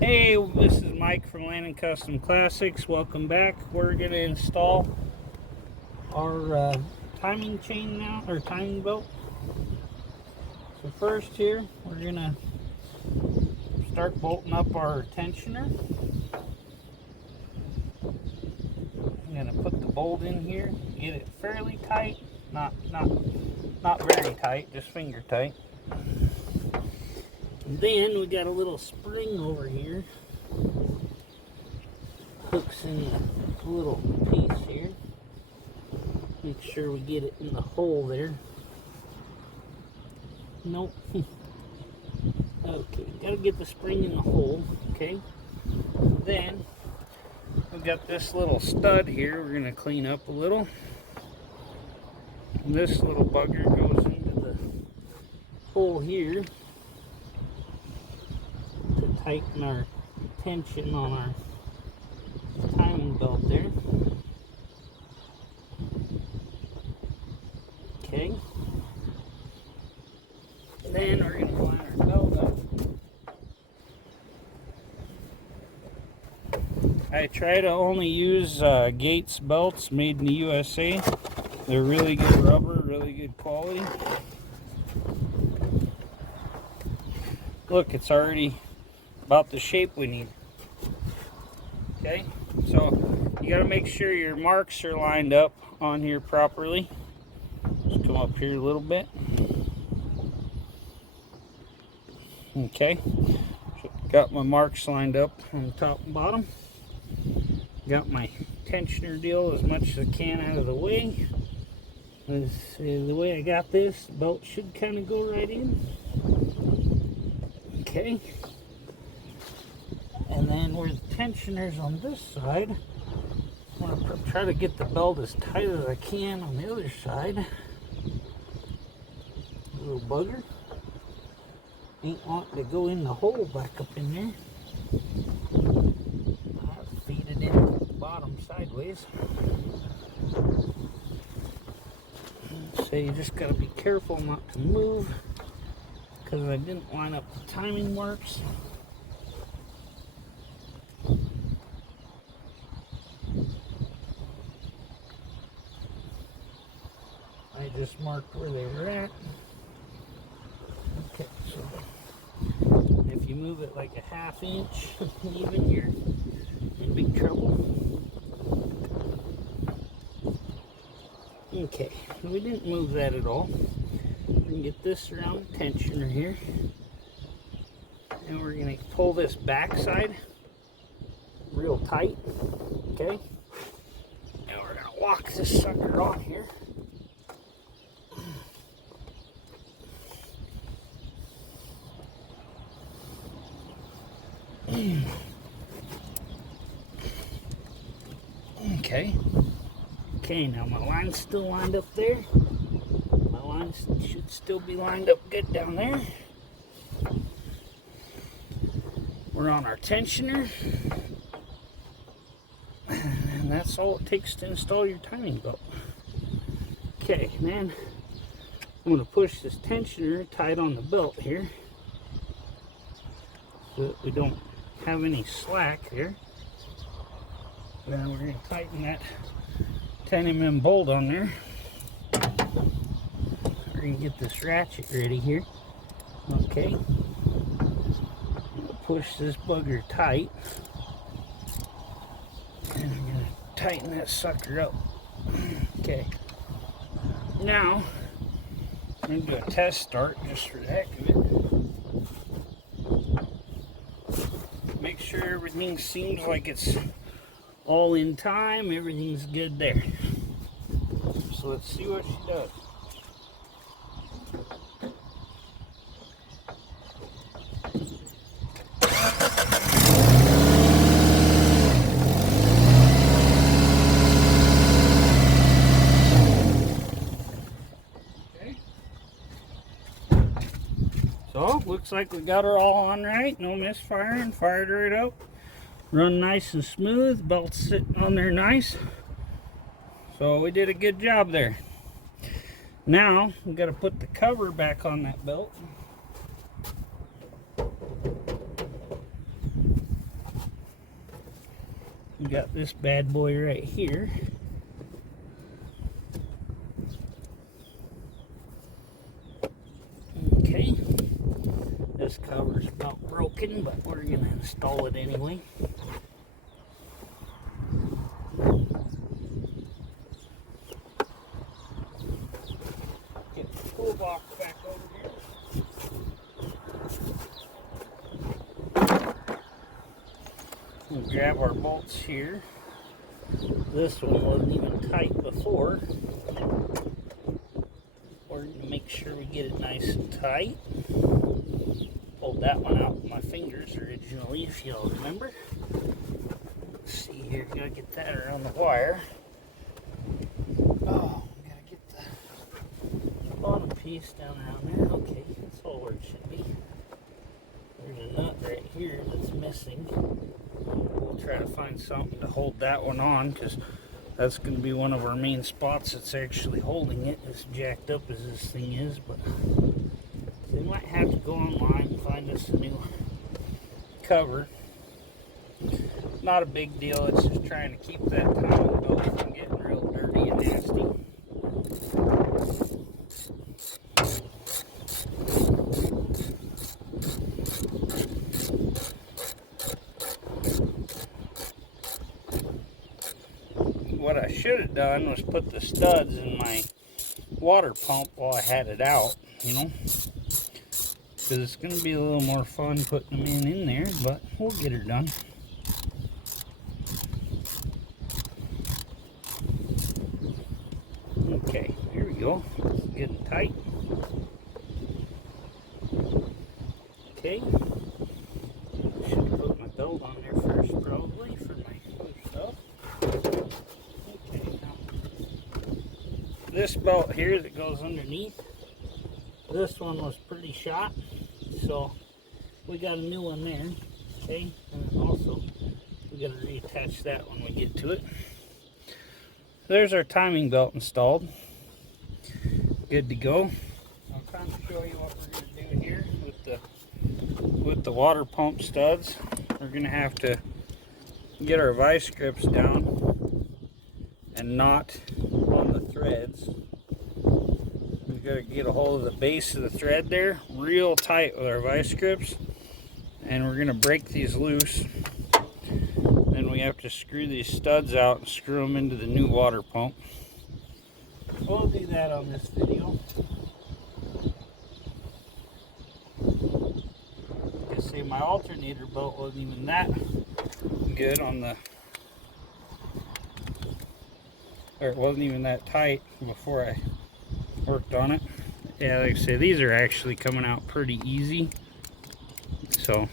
Hey, this is Mike from Landon Custom Classics. Welcome back. We're going to install our timing chain now, or timing belt. So first here, we're going to start bolting up our tensioner. I'm going to put the bolt in here, get it fairly tight, not very tight, just finger tight. And then we got a little spring over here, hooks in a little piece here. Make sure we get it in the hole there. Nope. Okay, gotta get the spring in the hole. Okay. Then we've got this little stud here. We're gonna clean up a little. And this little bugger goes into the hole here to tighten our tension on our timing belt there. Okay. Then we're going to line our belt up. I try to only use Gates belts made in the USA. They're really good rubber, really good quality. Look, it's already about the shape we need. Okay, so you got to make sure your marks are lined up on here properly. Just come up here a little bit. Okay, so got my marks lined up on the top and bottom. Got my tensioner deal as much as I can out of the way. The way I got this, the belt should kind of go right in. Okay. And then where the tensioner's on this side, I'm going to try to get the belt as tight as I can on the other side. Little bugger. Ain't wanting to go in the hole back up in there. I'll feed it in the bottom sideways. So you just got to be careful not to move, because I didn't line up the timing marks. I just marked where they were at. Okay, so if you move it like a ½ inch, even, you're in big trouble. Okay, we didn't move that at all. We're going to get this around the tensioner here. And we're going to pull this back side real tight. Okay? And we're going to lock this sucker on here. Okay. Okay, now my line's still lined up there. My line should still be lined up good down there. We're on our tensioner. And that's all it takes to install your timing belt. Okay, then I'm going to push this tensioner tight on the belt here, so that we don't have any slack here. Then we're going to tighten that 10mm bolt on there. We're going to get this ratchet ready here. Okay. I'm going to push this bugger tight. And I'm going to tighten that sucker up. Okay. Now, I'm going to do a test start just for the heck of it. Make sure everything seems like it's all in time, everything's good there. So let's see what she does. Okay. So looks like we got her all on right, no misfiring, fired right up. Run nice and smooth, belt's sitting on there nice. So we did a good job there. Now we've got to put the cover back on that belt. We got this bad boy right here. Okay, this cover's about broken, but we're gonna install it anyway. Get the toolbox back over here. We'll grab our bolts here. This one wasn't even tight before. We're going to make sure we get it nice and tight. Pulled that one out with my fingers originally, if y'all remember. Let's see here, gotta get that around the wire. Oh, we gotta get the bottom piece down around there. Okay, that's all where it should be. There's a nut right here that's missing. We'll try to find something to hold that one on, because that's going to be one of our main spots that's actually holding it, as jacked up as this thing is. But we might have to go online and find us a new cover. Not a big deal, it's just trying to keep that timing belt from getting real dirty and nasty. What I should have done was put the studs in my water pump while I had it out, you know, because it's going to be a little more fun putting them in there, but we'll get her done. Okay, here we go. It's getting tight. Okay, should have put my belt on there first, probably, for my other stuff. This belt here that goes underneath, this one was pretty shot, so we got a new one there. Okay, and then also we got to reattach that when we get to it. There's our timing belt installed, good to go. I'll kind of show you what we're going to do here with the water pump studs. We're going to have to get our vice grips down and knot on the threads. We've got to get a hold of the base of the thread there real tight with our vice grips, and we're going to break these loose. Then we have to screw these studs out and screw them into the new water pump. We'll do that on this video. Like I say, my alternator belt wasn't even that good on the, or it wasn't even that tight before I worked on it. Yeah, like I say, these are actually coming out pretty easy. So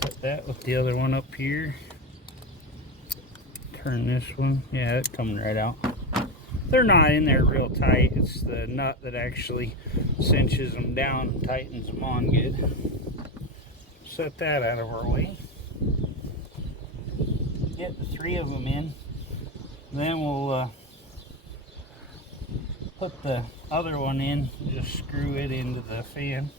put that with the other one up here. Turn this one. Yeah, it's coming right out. They're not in there real tight. It's the nut that actually cinches them down and tightens them on good. Set that out of our way. Get the 3 of them in. Then we'll put the other one in. Just screw it into the fan.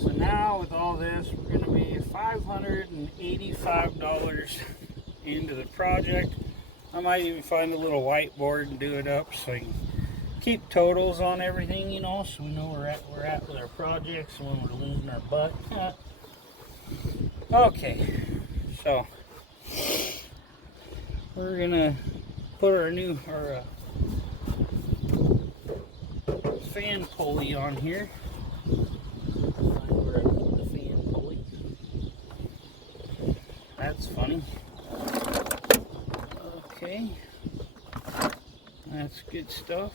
So now with all this, we're going to be $585 into the project. I might even find a little whiteboard and do it up so I can keep totals on everything, you know, so we know where we're at with our projects and when we're losing our butt. Okay, so we're gonna put our new fan pulley on here. Find where I put the fan pulley. That's funny. Okay, that's good stuff.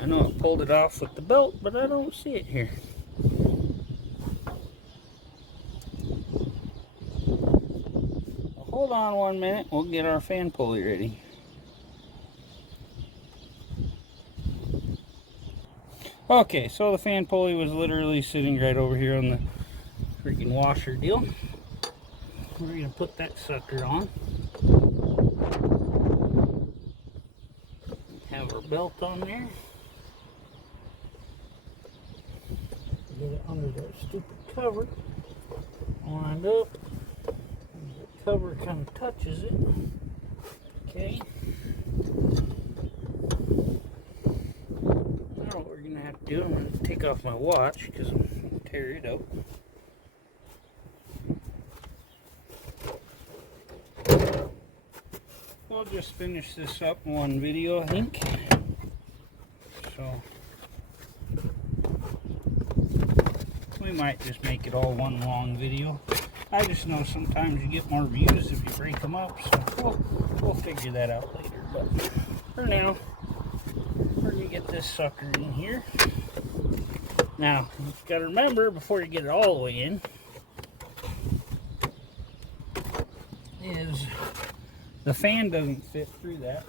I know I pulled it off with the belt, but I don't see it here. hold on 1 minute, we'll get our fan pulley ready. Okay, so the fan pulley was literally sitting right over here on the freaking washer deal. We're gonna put that sucker on. Have our belt on there. Get it under that stupid cover. Wind up. The cover kind of touches it. Okay. Now what we're gonna have to do, I'm gonna take off my watch because I'm gonna tear it up. I'll just finish this up in one video, I think. So we might just make it all one long video. I just know sometimes you get more views if you break them up, so we'll figure that out later. But for now, we're gonna get this sucker in here. Now, you gotta remember before you get it all the way in, is the fan doesn't fit through that.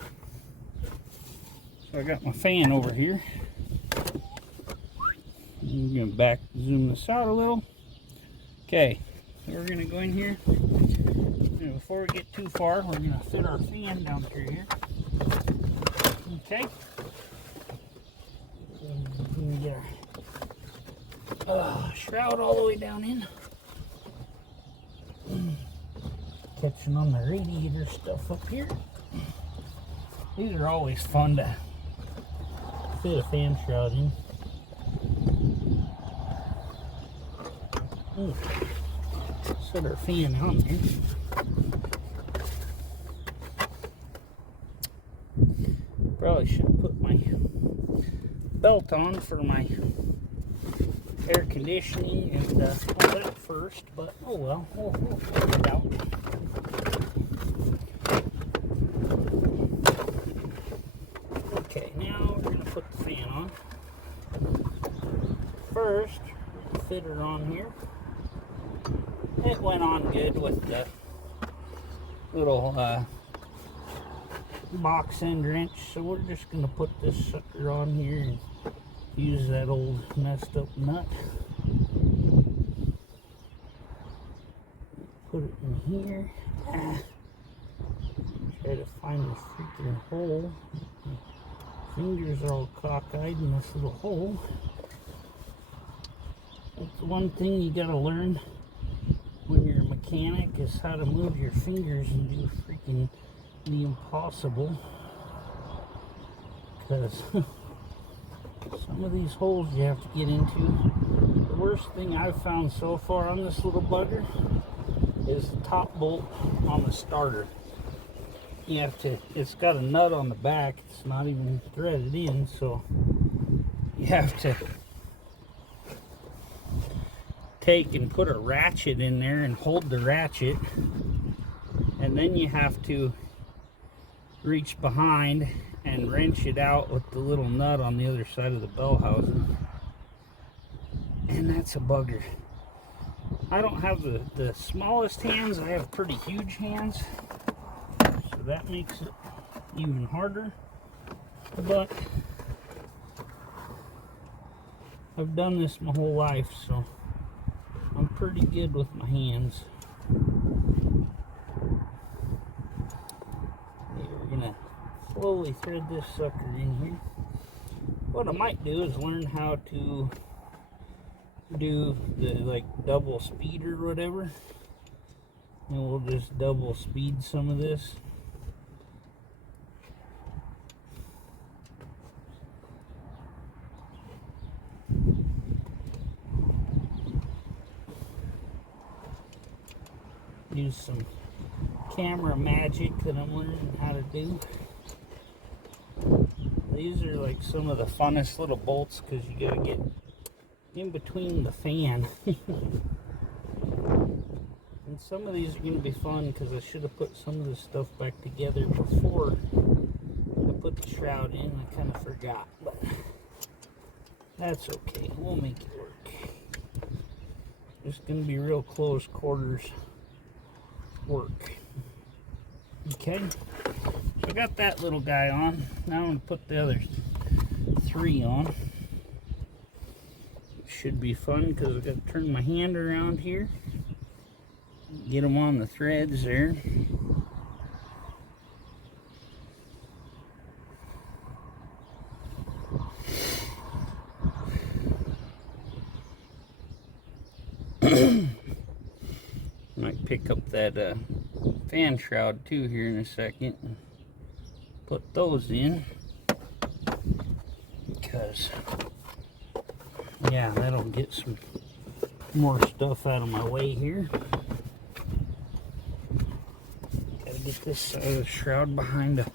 So I got my fan over here. I'm gonna back zoom this out a little. Okay, so we're gonna go in here. And before we get too far, we're gonna fit our fan down through here. Okay. And get our shroud all the way down in. Catching on the radiator stuff up here. These are always fun to fit a fan shroud in. Set our fan on there. Probably should have put my belt on for my air conditioning and all that first, but oh well, we'll figure it out. Okay, now we're going to put the fan on. First, fit it on here. It went on good with the little box end wrench, so we're just going to put this sucker on here and use that old messed up nut. Put it in here. Try to find the freaking hole. My fingers are all cockeyed in this little hole. That's one thing you gotta learn when you're a mechanic, is how to move your fingers and do freaking the impossible. Because some of these holes you have to get into. The worst thing I've found so far on this little bugger is the top bolt on the starter. You have to, it's got a nut on the back, it's not even threaded in, so you have to take and put a ratchet in there and hold the ratchet, and then you have to reach behind and wrench it out with the little nut on the other side of the bell housing, and that's a bugger. I don't have the smallest hands, I have pretty huge hands, so that makes it even harder, but I've done this my whole life, so I'm pretty good with my hands. Okay, we're gonna slowly thread this sucker in here. What I might do is learn how to do the like double speed or whatever, and we'll just double speed some of this. Use some camera magic that I'm learning how to do. These are like some of the funnest little bolts because you gotta get in between the fan. And some of these are going to be fun because I should have put some of this stuff back together before I put the shroud in. I kind of forgot, but that's okay. We'll make it work. It's going to be real close quarters work. Okay, so I got that little guy on. Now I'm going to put the other 3 on. It should be fun because I've got to turn my hand around here. Get them on the threads there. Might pick up that fan shroud too here in a second and put those in, because yeah, that'll get some more stuff out of my way here. Gotta get this shroud behind a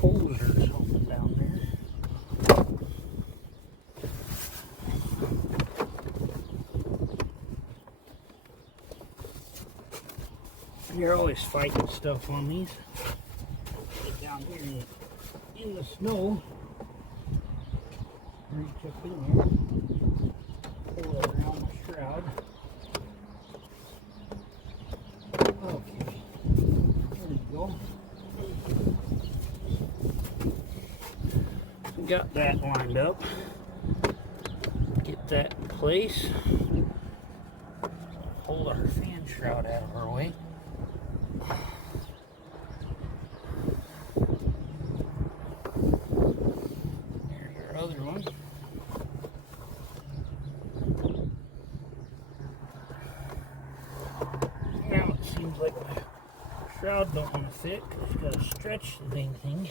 hose or something down there. You're always fighting stuff on these. Get down here in the snow. Reach up in there. Pull it around the shroud. Okay. There we go. We got that lined up. Get that in place. Hold our fan shroud out of our way. There's our other one. Now it seems like my shroud don't want to fit because it's got to stretch the dang thing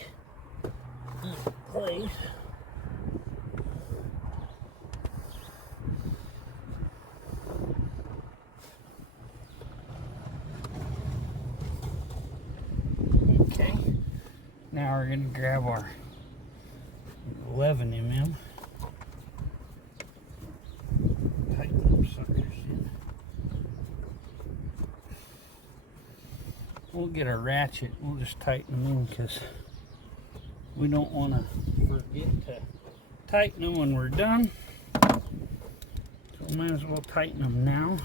in place. Okay, now we're going to grab our 11 mm. Tighten them suckers in. We'll get a ratchet. We'll just tighten them in because we don't want to forget to tighten them when we're done. So we might as well tighten them now.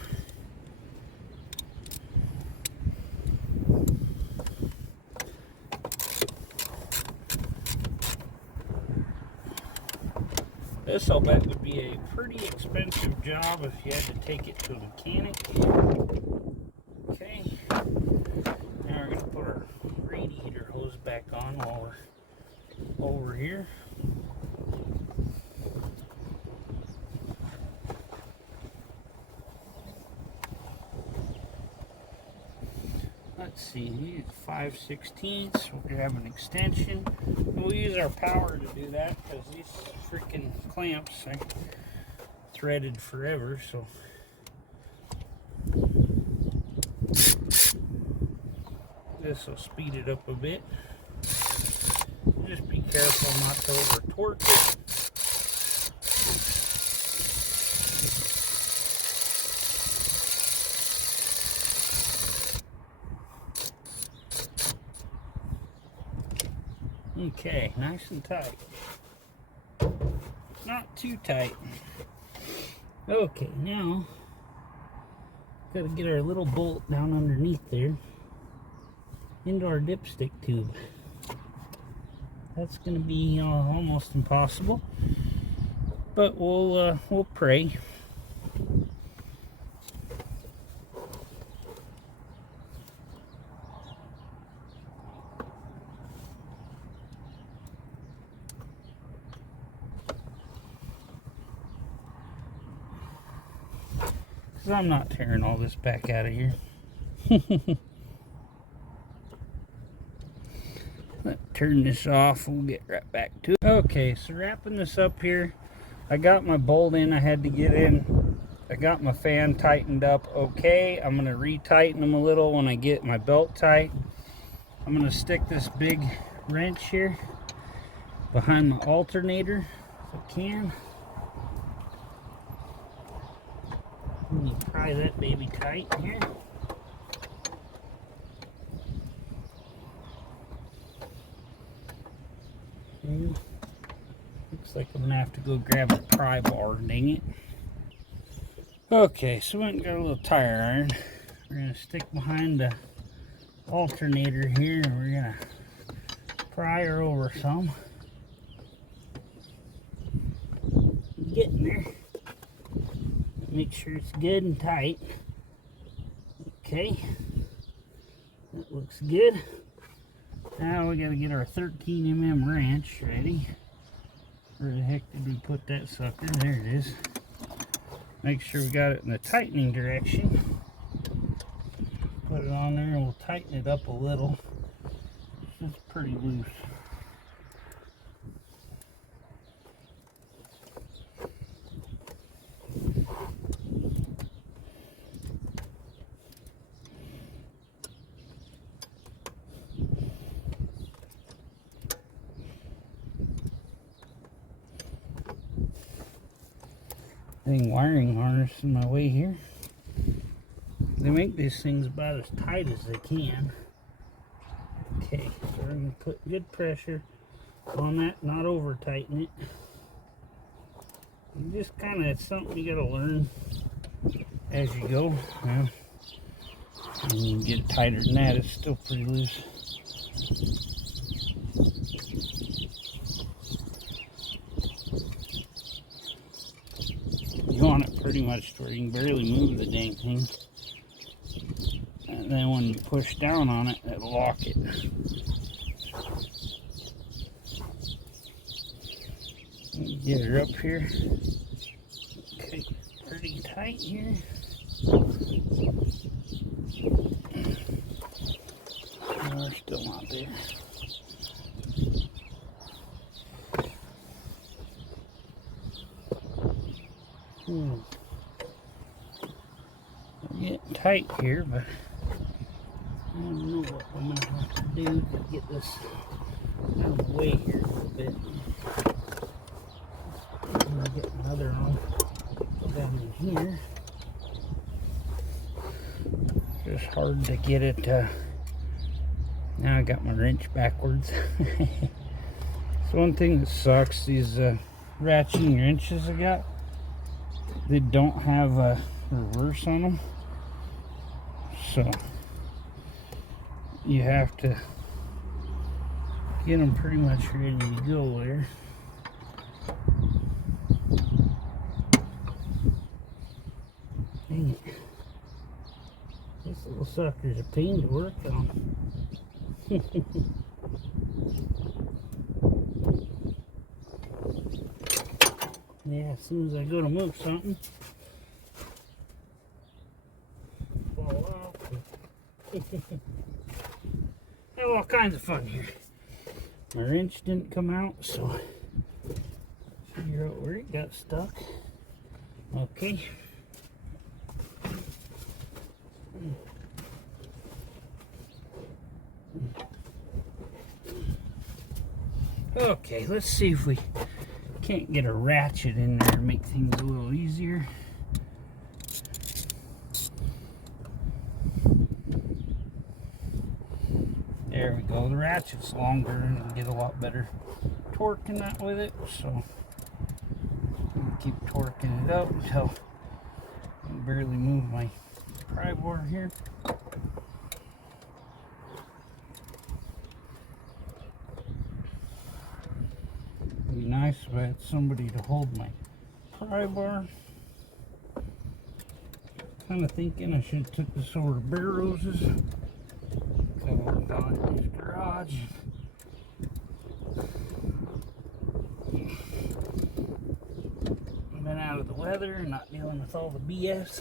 This, I'll bet, would be a pretty expensive job if you had to take it to a mechanic. Okay, now we're going to put our radiator hose back on while we're over here. Let's see, we need 5/16. We'll grab an extension. And we'll use our power to do that because these freaking clamps are threaded forever. So this will speed it up a bit. Just be careful not to over torque it. Okay, nice and tight. Not too tight. Okay, now got to get our little bolt down underneath there into our dipstick tube. That's going to be almost impossible, but we'll pray. I'm not tearing all this back out of here. Let's turn this off. We'll get right back to it. Okay, so wrapping this up here, I got my bolt in I had to get in. I got my fan tightened up okay. I'm going to retighten them a little when I get my belt tight. I'm going to stick this big wrench here behind my alternator if I can. Let me pry that baby tight here. And looks like I'm gonna have to go grab a pry bar, dang it. Okay, so we went and got a little tire iron. We're gonna stick behind the alternator here, and we're gonna pry her over some. Getting there. Make sure it's good and tight. Okay, that looks good. Now we gotta get our 13mm wrench ready. Where the heck did we put that sucker? There it is. Make sure we got it in the tightening direction. Put it on there and we'll tighten it up a little. It's pretty loose. Wiring harness in my way here. They make these things about as tight as they can. Okay, so we're going to put good pressure on that, not over tighten it. And just kind of, it's something you got to learn as you go. And you can get it tighter than that, it's still pretty loose. You want it pretty much to where you can barely move the dang thing. And then when you push down on it, it'll lock it. Get her up here. Okay, pretty tight here. No, we're still not there. We're getting tight here, but I don't know what I'm going to have to do to get this out of the way here a little bit. I'm going to get another on. Go down in here. It's just hard to get it. Now I got my wrench backwards. So one thing that sucks, these ratcheting wrenches I got, they don't have a reverse on them, so you have to get them pretty much ready to go there. Dang it. This little sucker's a pain to work on. Yeah, as soon as I go to move something, fall off. Have all kinds of fun here. My wrench didn't come out, so figure out where it got stuck. Okay. Okay, let's see if we can't get a ratchet in there to make things a little easier. There we go. The ratchet's longer and you can get a lot better torque in that with it. So I'm gonna keep torquing it up until I can barely move my pry bar here. It'd be nice if I had somebody to hold my pry bar. Kind of thinking I should have took this over to Bear Rose's. Come on down in his garage. I've been out of the weather and not dealing with all the BS.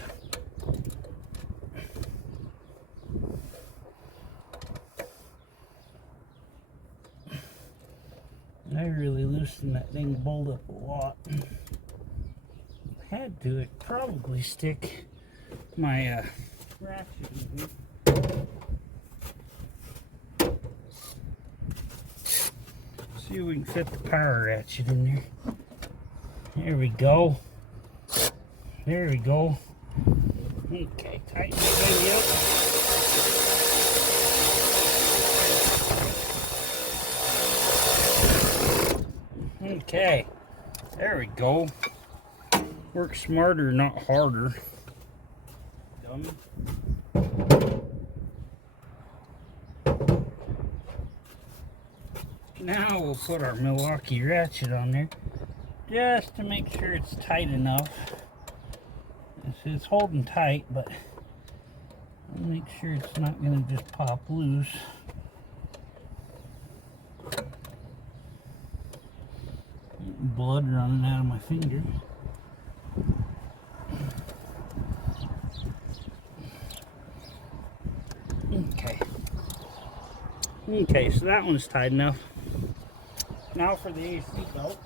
I really loosened that thing bolt up a lot. Had to, it probably stick my ratchet in here. See if we can fit the power ratchet in there. There we go. There we go. Okay, tighten the baby up. Okay, there we go. Work smarter, not harder. Dummy. Now we'll put our Milwaukee ratchet on there just to make sure it's tight enough. It's holding tight, but I'll make sure it's not going to just pop loose. Blood running out of my finger. Okay, so that one's tight enough. Now for the AC belt,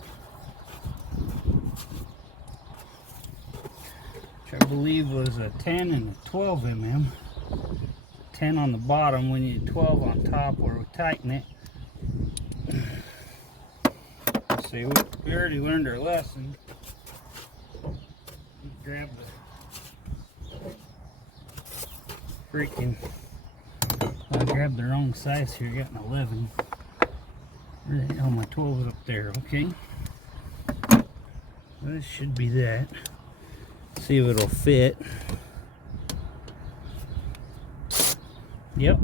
which I believe was a 10 and a 12 mm. 10 on the bottom, when you 12 on top where we tighten it. See, we already learned our lesson. Grab the freaking, I grabbed the wrong size here, got an 11. Where the hell, my 12 is up there, okay. This should be that. See if it'll fit. Yep.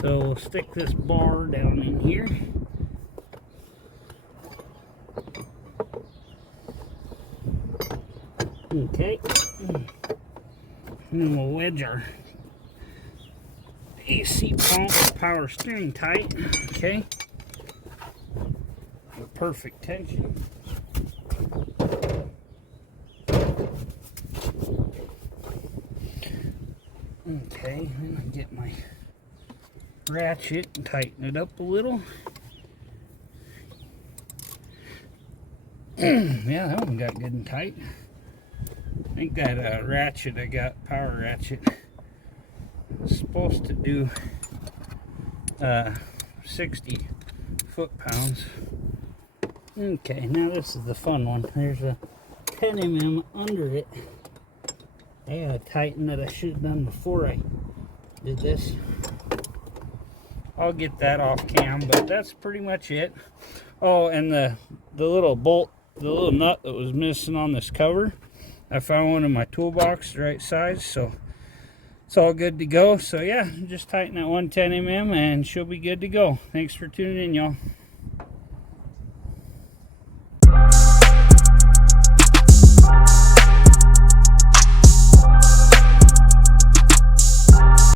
So we'll stick this bar down in here. Okay. And then we'll wedge our AC pump power steering tight. Okay. With perfect tension. Okay, then I get my ratchet and tighten it up a little. Yeah, that one got good and tight. I think that ratchet I got, power ratchet, is supposed to do 60 foot-pounds. Okay, now this is the fun one. There's a 10 mm under it. I gotta tighten that I should have done before I did this. I'll get that off cam, but that's pretty much it. Oh, and the little bolt, the little nut that was missing on this cover, I found one in my toolbox, the right size, so it's all good to go. So yeah, just tighten that 110 mm and she'll be good to go. Thanks for tuning in, y'all.